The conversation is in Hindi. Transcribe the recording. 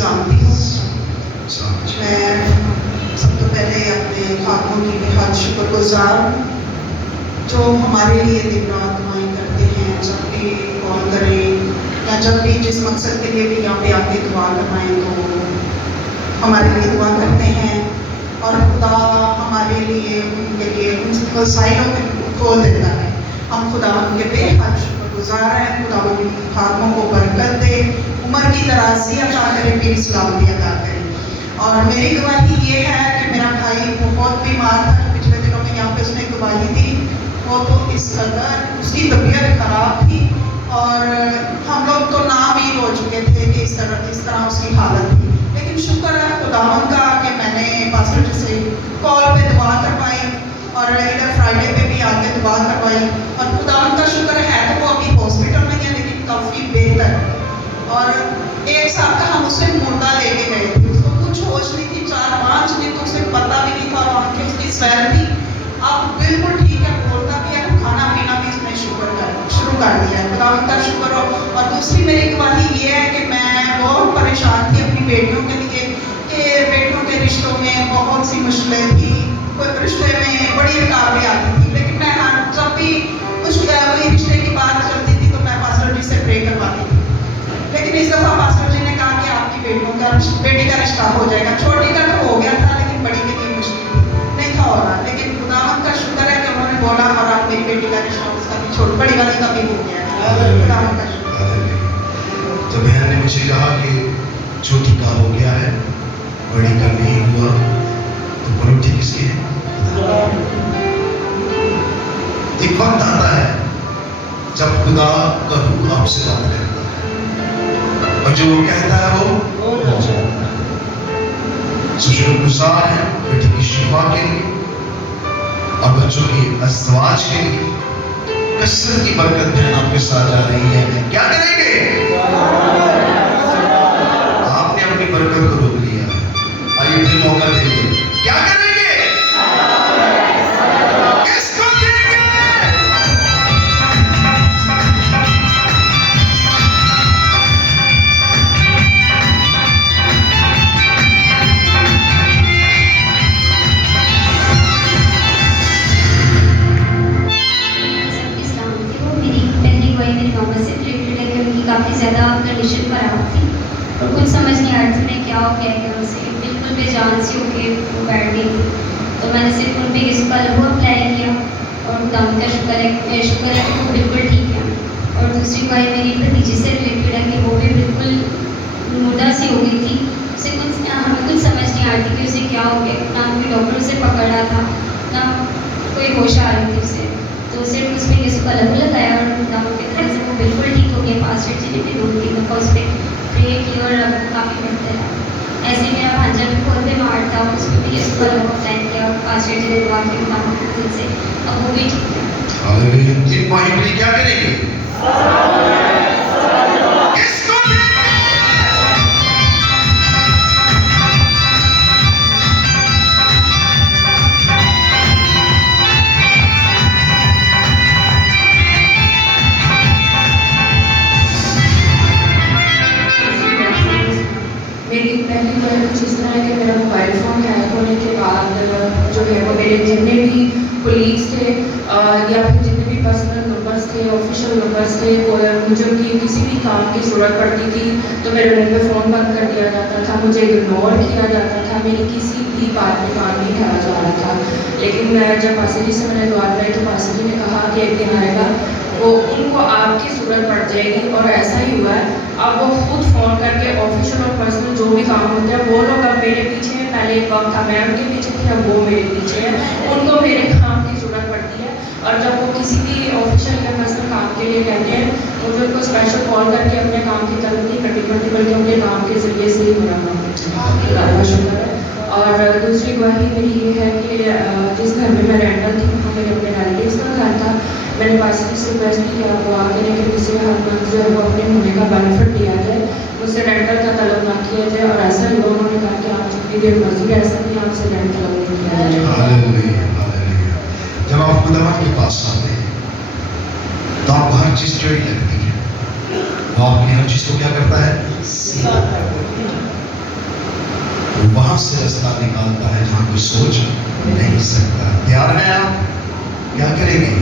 सलामती हूँ। मैं सब तो पहले अपने खाकों की बेहद शुक्रगुजार हूँ जो हमारे लिए दिन रात दुआएं करते हैं। जब भी कॉल करें या जब भी जिस मकसद के लिए भी यहाँ पे आके दुआ करवाएं तो हमारे लिए दुआ करते हैं और खुदा हमारे लिए उनके लिए उन वसाइलों को खोल देता है। हम खुदा उनके बेहद शुक्रगुजार हैं। खुदा उनकी खाकों को बरकत दे, उम्र की दराजी अता करे, पीर सलामती अता करे। और मेरी गवाही ये है कि मेरा भाई बहुत बीमार था, पिछले दिनों में यहाँ पे उसने गवाही दी। वो तो इस कदर उसकी तबीयत खराब थी और हम लोग तो नाम ही हो चुके थे कि इस तरह उसकी हालत थी। लेकिन शुक्र है खुदावन का कि मैंने पास्टर जी से कॉल पे दुआ करवाई और इधर फ्राइडे पे भी आके दुआ करवाई और खुदावन का शुक्र है तो वो अभी हॉस्पिटल में है लेकिन काफ़ी बेहतर। और एक साल का हम उसे मुर्दा लेके गए थे, उसको कुछ होश नहीं थी, 4-5 दिन तो उसे पता भी नहीं था, आंखें उसकी स्वेल थी। अब बिल्कुल ठीक है, बोलता भी है, खाना पीना भी उसने शुरू कर दिया है। खुदावन का शुक्र हो। और दूसरी मेरी गवाही ये है कि मैं बहुत परेशान थी अपनी बेटियों के लिए कि बेटियों के रिश्तों में बहुत सी मुश्किलें थी, कोई रिश्ते में बड़ी रुकावटें आती थी। लेकिन मैं जब भी कोई रिश्ते की बात चलती थी तो मैं पास्टर जी से प्रे करवाती थी। लेकिन इस दफ़ा पास्टर जी ने कहा कि आपकी बेटी का रिश्ता हो जाएगा। छोटी का तो हो गया था लेकिन बड़ी के लिए मुश्किल नहीं था हो रहा। लेकिन खुदावंद का शुक्र है कि उन्होंने बोला और आप मेरी बेटी का रिश्ता उसका भी छोटी बड़ी वाली का भी हो गया। खुदावंद का शुक्र। तो बहन ने मुझे कहा कि छोटी का हो गया है, बड़ी का नहीं हुआ, तो बड़ी किसकी है? एक वक्त आता है जब खुदा का रूह आपसे बात करता है और जो वो कहता है वो हो जाता है। शुक्रगुजार है बेटी की शिफा के लिए और बच्चों की अज़वाज के लिए। कसरत की बरकत बहन आपके साथ जा रही है। क्या करेंगे? आपने अपनी बरकत को रोक लिया, आइए फिर मौका देंगे। क्या करेंगे? किसको देंगे? मेरी नौबत से रिलेटेड है कि उनकी काफ़ी ज़्यादा कंडीशन ख़राब थी और कुछ समझ नहीं आ रही थी मैं क्या हो गया एकदम से बिल्कुल बेजान सी होके वो बैठ गई थी। तो मैंने सिर्फ उन पर इसका लहू अप्लाई किया और खुदावंद का शुक्र है कि वो बिल्कुल ठीक है। और दूसरी बात मेरी भतीजी से रिलेटेड है कि वो भी बिल्कुल मुर्दा सी हो गई थी। उसे हमें कुछ समझ नहीं आ रही थी कि उसे क्या हो गया, ना कोई डॉक्टर उसे पकड़ रहा था ना कोई होश आ रही थी उसे। तो सिर्फ उसमें यीशु का लहू लगाया और खुदावंद की तरफ से वो बिल्कुल ठीक हो गया। पास्टर जी ने भी 2-3 दफ़ा उस पर प्रे की और अब काफ़ी बेहतर है। ऐसे मेरा भांजा भी बहुत बीमार था, उसमें भी यीशु का लहू अप्लाई किया और पास्टर जी ने दुआ की खुदावंद की तरफ से, अब वो भी ठीक है। हालेलुया। इन माहिर क्या करेंगे? किसको देंगे? मेरी पहली बार कुछ इस तरह है कि मेरा मोबाइल फ़ोन हैक होने के बाद जो है वो मेरे जितने भी कोलीग्स थे या फिर जितने भी पर्सनल नंबर्स थे, ऑफिशियल नंबर्स थे, मुझे उनकी किसी भी काम की ज़रूरत पड़ती थी तो मेरे मुँह पे फ़ोन बंद कर दिया जाता था, मुझे इग्नोर किया जाता था, मेरी किसी भी बात में काम नहीं करा जा रहा था। लेकिन जब पास्टर जी से मैंने दुआ कराई तो पास्टर जी ने कहा कि एक दिन आएगा वो उनको आपकी ज़रूरत पड़ जाएगी और ऐसा ही हुआ है। अब वो खुद फ़ोन करके ऑफिशियल और पर्सनल जो भी काम होते हैं वो लोग अब मेरे पीछे हैं। पहले एक वक्त था मैं उनके पीछे थी, अब वो मेरे पीछे है, उनको मेरे काम की ज़रूरत पड़ती है। और जब वो किसी भी ऑफिशियल या पर्सनल काम के लिए कहते हैं मुझे उनको स्पेशल कॉल करके अपने काम की तरफ नहीं करनी, बल्कि उनके काम के ज़रिए से ही मेरा शुक्र है। और दूसरी गवाही मेरी ये है कि जिस घर में मैं रेंटल थी वहाँ मेरे अपने रिलेटिव्स का घर था। मैंने पास्टर से रिक्वेस्ट की कि आप दुआ करें कि मुझसे हर मंथ जो है वो अपने होने का बेनिफिट दिया जाए, मुझसे रेंटल का तलब ना किया जाए। और ऐसा ही हुआ, उन्होंने कहा कि आप जितनी देर मर्जी रह सकती हैं, आपसे रेंट तलब नहीं किया जाए। Hallelujah, hallelujah. जब आप खुदावंद के पास आते हैं तो आपको हर चीज़ जोड़ी लगती है, वो आपकी हर चीज़ को क्या करता है? से रास्ता निकालता है जहाँ कोई सोच नहीं सकता। तैयार हैं आप? क्या करेंगे?